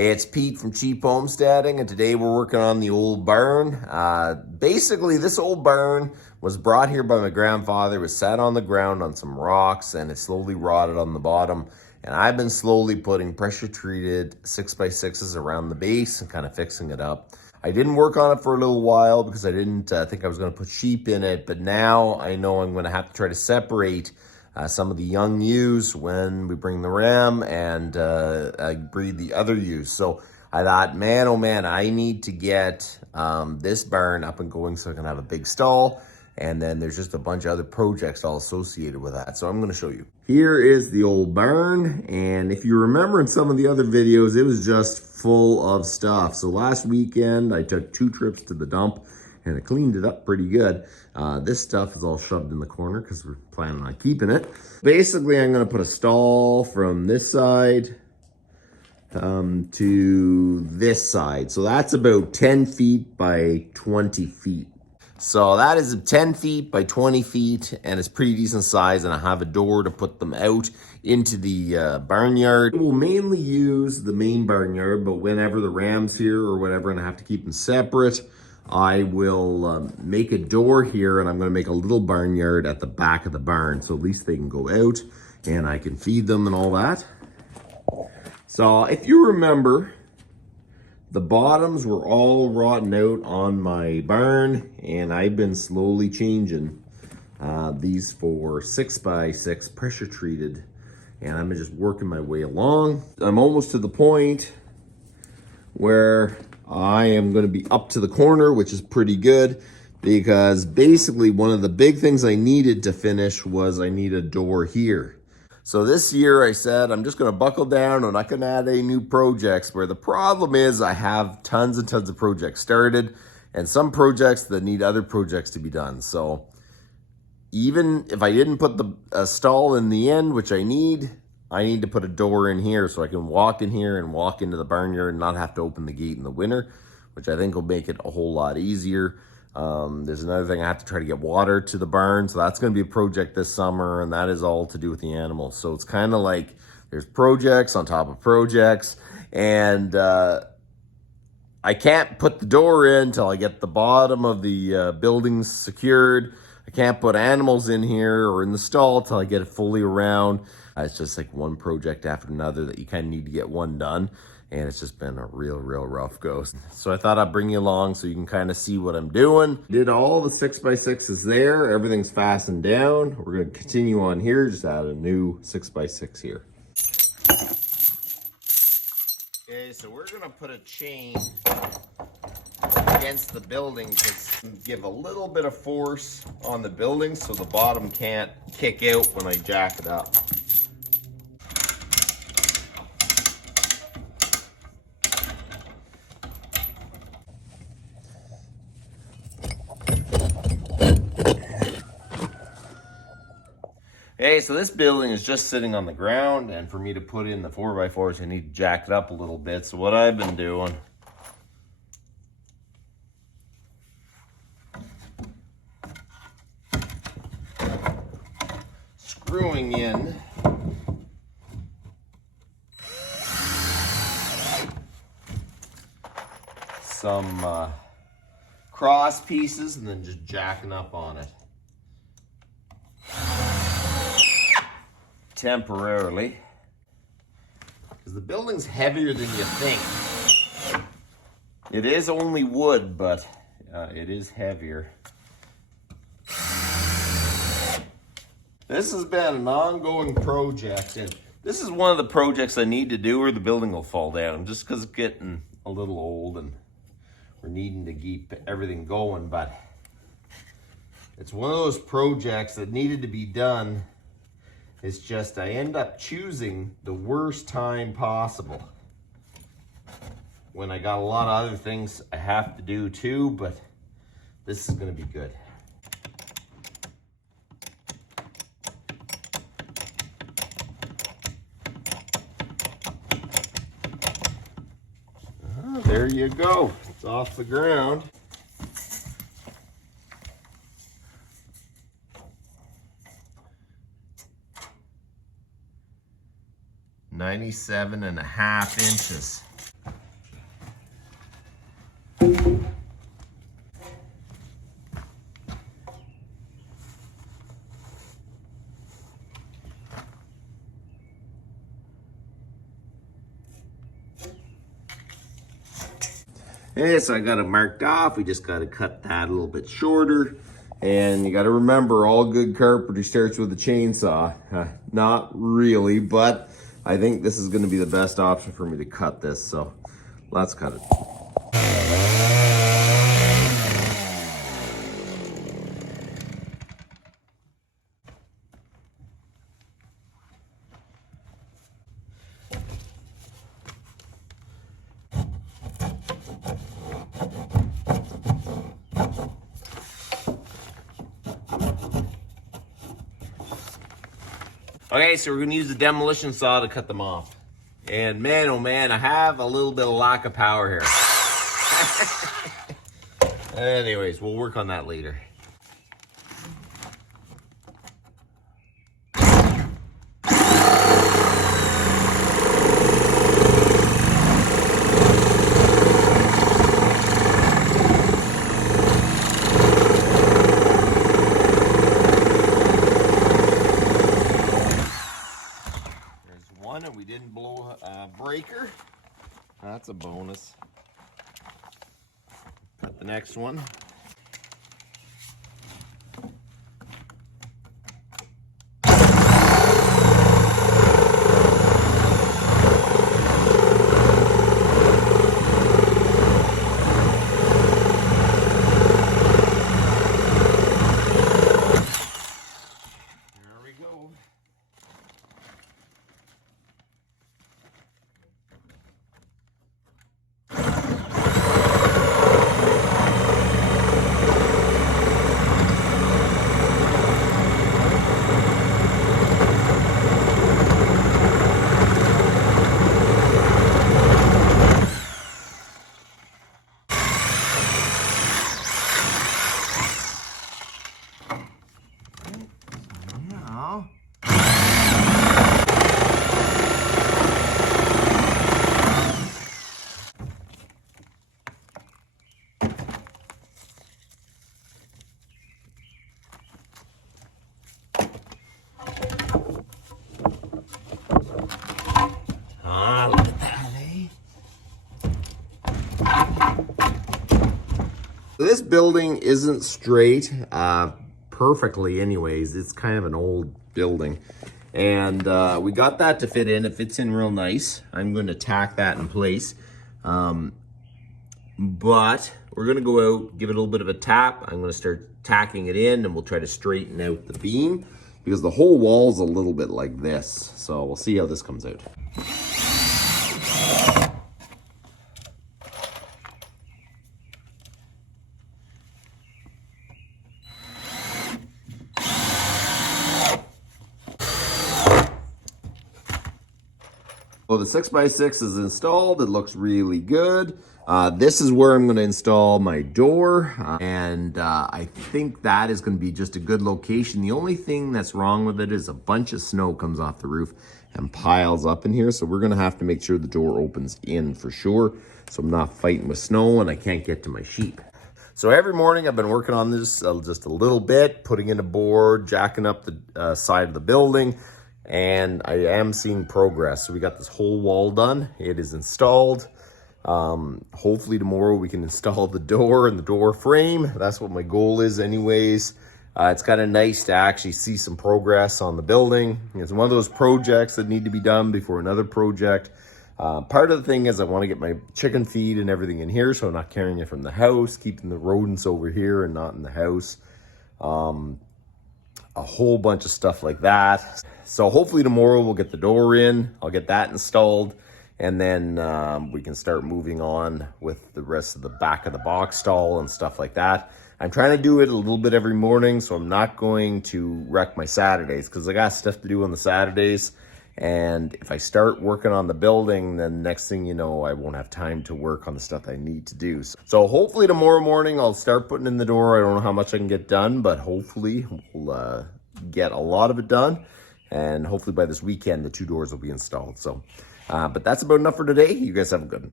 Hey, it's Pete from Cheap Homesteading, and today we're working on the old barn. Basically, this old barn was brought here by my grandfather. It was sat on the ground on some rocks, and it slowly rotted on the bottom. And I've been slowly putting pressure-treated 6x6s around the base and kind of fixing it up. I didn't work on it for a little while because I didn't think I was going to put sheep in it, but now I know I'm going to have to try to separate some of the young ewes when we bring the ram and breed the other ewes. So I thought, man, oh man, I need to get this barn up and going so I can have a big stall. And then there's just a bunch of other projects all associated with that. So I'm going to show you. Here is the old barn. And if you remember in some of the other videos, it was just full of stuff. So last weekend, I took 2 trips to the dump and I cleaned it up pretty good. This stuff is all shoved in the corner because we're planning on keeping it. Basically, I'm going to put a stall from this side to this side. So that's about 10 feet by 20 feet. So that is 10 feet by 20 feet, and it's pretty decent size, and I have a door to put them out into the barnyard. We'll mainly use the main barnyard, but whenever the ram's here or whatever, and I have to keep them separate, I will make a door here, and I'm going to make a little barnyard at the back of the barn, so at least they can go out, and I can feed them and all that. So if you remember, the bottoms were all rotten out on my barn, and I've been slowly changing these for 6x6 pressure treated, and I'm just working my way along. I'm almost to the point where I am going to be up to the corner, which is pretty good, because basically one of the big things I needed to finish was I need a door here. So this year I said, I'm just going to buckle down. I'm not going to add any new projects, where the problem is I have tons and tons of projects started and some projects that need other projects to be done. So even if I didn't put the stall in the end, which I need to put a door in here so I can walk in here and walk into the barnyard and not have to open the gate in the winter, which I think will make it a whole lot easier. There's another thing, I have to try to get water to the barn, so that's going to be a project this summer, and that is all to do with the animals. So it's kind of like there's projects on top of projects, and I can't put the door in until I get the bottom of the buildings secured. I can't put animals in here or in the stall until I get it fully around. It's just like one project after another that you kind of need to get one done. And it's just been a real rough go. So I thought I'd bring you along so you can kind of see what I'm doing. Did all the 6x6s there. Everything's fastened down. We're going to continue on here. Just add a new 6x6 here. Okay, so we're going to put a chain against the building to give a little bit of force on the building so the bottom can't kick out when I jack it up. Okay, so this building is just sitting on the ground, and for me to put in the 4x4s, I need to jack it up a little bit. So what I've been doing, screwing in some cross pieces and then just jacking up on it temporarily, because the building's heavier than you think. It is only wood, but it is heavier. This has been an ongoing project, and this is one of the projects I need to do or the building will fall down, just because it's getting a little old and we're needing to keep everything going. But it's one of those projects that needed to be done. It's just I end up choosing the worst time possible when I got a lot of other things I have to do too, but this is going to be good. There you go. It's off the ground. 97.5 inches. Okay, so I got it marked off. We just got to cut that a little bit shorter. And you got to remember, all good carpentry starts with a chainsaw. Not really, but I think this is going to be the best option for me to cut this. So let's cut it. Okay, so we're gonna use the demolition saw to cut them off. And man, oh man, I have a little bit of lack of power here. Anyways, we'll work on that later. And we didn't blow a breaker. That's a bonus. Cut the next one. Look at that, eh? So this building isn't straight perfectly anyways. It's kind of an old building. And we got that to fit in. It fits in real nice. I'm going to tack that in place. But we're going to go out, give it a little bit of a tap. I'm going to start tacking it in, and we'll try to straighten out the beam because the whole wall's a little bit like this. So we'll see how this comes out. So the 6x6 is installed. It looks really good. This is where I'm going to install my door. And I think that is going to be just a good location. The only thing that's wrong with it is a bunch of snow comes off the roof and piles up in here. So we're going to have to make sure the door opens in for sure. So I'm not fighting with snow and I can't get to my sheep. So every morning I've been working on this just a little bit, putting in a board, jacking up the side of the building. And I am seeing progress. So we got this whole wall done. It is installed. Hopefully tomorrow we can install the door and the door frame. That's what my goal is anyways. It's kind of nice to actually see some progress on the building. It's one of those projects that need to be done before another project. Part of the thing is I want to get my chicken feed and everything in here, so I'm not carrying it from the house, keeping the rodents over here and not in the house. A whole bunch of stuff like that. So hopefully tomorrow we'll get the door in. I'll get that installed. And then we can start moving on with the rest of the back of the box stall and stuff like that. I'm trying to do it a little bit every morning, so I'm not going to wreck my Saturdays because I got stuff to do on the Saturdays. And if I start working on the building, then next thing you know, I won't have time to work on the stuff I need to do. So hopefully tomorrow morning, I'll start putting in the door. I don't know how much I can get done, but hopefully we'll get a lot of it done. And hopefully by this weekend, the 2 doors will be installed. So, but that's about enough for today. You guys have a good one.